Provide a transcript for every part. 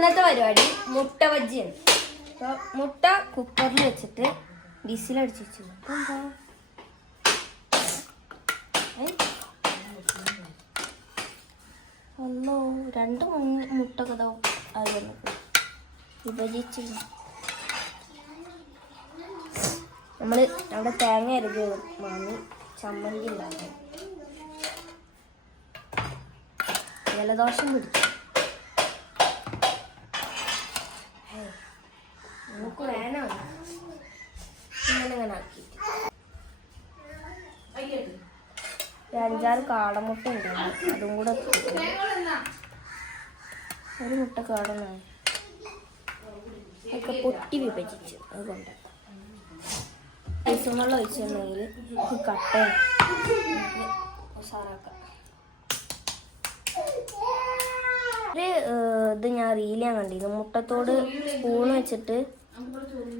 ഇന്നത്തെ പരിപാടി മുട്ട ബജ്ജിയാണ്. അപ്പോൾ മുട്ട കുക്കറിൽ വെച്ചിട്ട് വിസിലടിച്ച് വെച്ചു. എന്താ ഒന്നോ രണ്ട് മുട്ട കഥ അത് വിഭജിച്ചു. നമ്മൾ അവിടെ തേങ്ങ അരഞ്ഞ് വാങ്ങി ചമ്മന്തി ഉണ്ടാക്കും. ജലദോഷം പിടിച്ചു. നമുക്ക് വേണം ഇങ്ങനെ ആക്കിയിട്ട്. ഒരു 5-6 കാടമുട്ട ഉണ്ടായിരുന്നു, അതും കൂടെ ഒരു മുട്ട കാടനാണ് ഒക്കെ പൊട്ടി വിഭജിച്ചു. അതുകൊണ്ട് വെള്ളം ഒഴിച്ചിട്ടുണ്ടെങ്കിൽ കട്ട ഉസാറാക്കാം. ഇത് ഞാൻ റീലാണ് കണ്ടിരുന്നു. മുട്ടത്തോട് സ്പൂൺ വെച്ചിട്ട്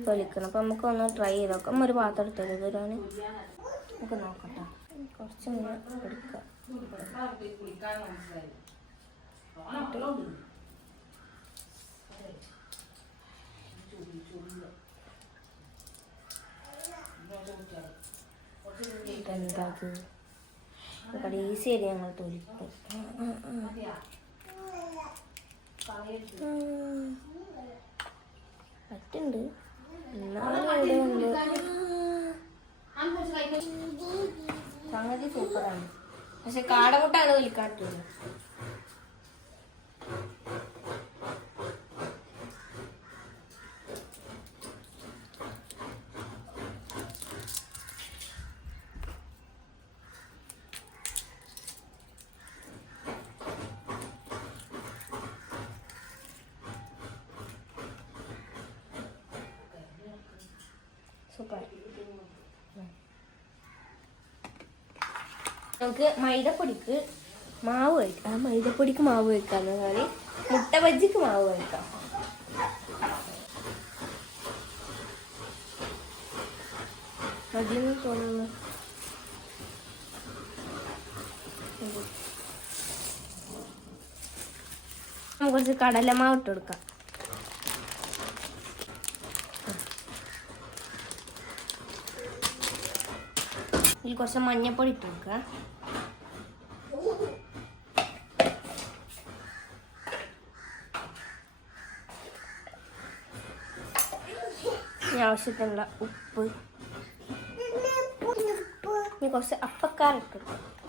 പൊലിക്കണം. അപ്പം നമുക്കൊന്ന് ട്രൈ ചെയ്ത് നോക്കാം. ഒരു പാത്രം എടുത്തത് ഇതൊരാണ് നമുക്ക് നോക്കട്ടെ. കുറച്ച് ഇങ്ങനെ എടുക്കാം. എന്താ ഈസി ആയിട്ട് ഞങ്ങൾ തൊലിക്കും. പറ്റുണ്ട് സംഗതി സൂപ്പറാണ്. പക്ഷെ കാടമുട്ട അത് തൊലിക്കാട്ടില്ല. സൂപ്പർ. നമുക്ക് മൈദപ്പൊടിക്ക് മാവ് കഴിക്കാം. മൈദപ്പൊടിക്ക് മാവ് കഴിക്കാന്ന് പറഞ്ഞാൽ മുട്ട ബജ്ജിക്ക് മാവ് കഴിക്കാം. മതിയെന്ന് തോന്നുന്നു. നമുക്ക് കുറച്ച് കടലമാവ് ഇട്ട് കൊടുക്കാം. ഇതിൽ കുറച്ച് മഞ്ഞപ്പൊടി ഇട്ട് കൊടുക്കുക. ആവശ്യത്തിനുള്ള ഉപ്പ്. ഇനി കുറച്ച് അപ്പക്കാരം ഇട്ട് കൊടുക്കുക.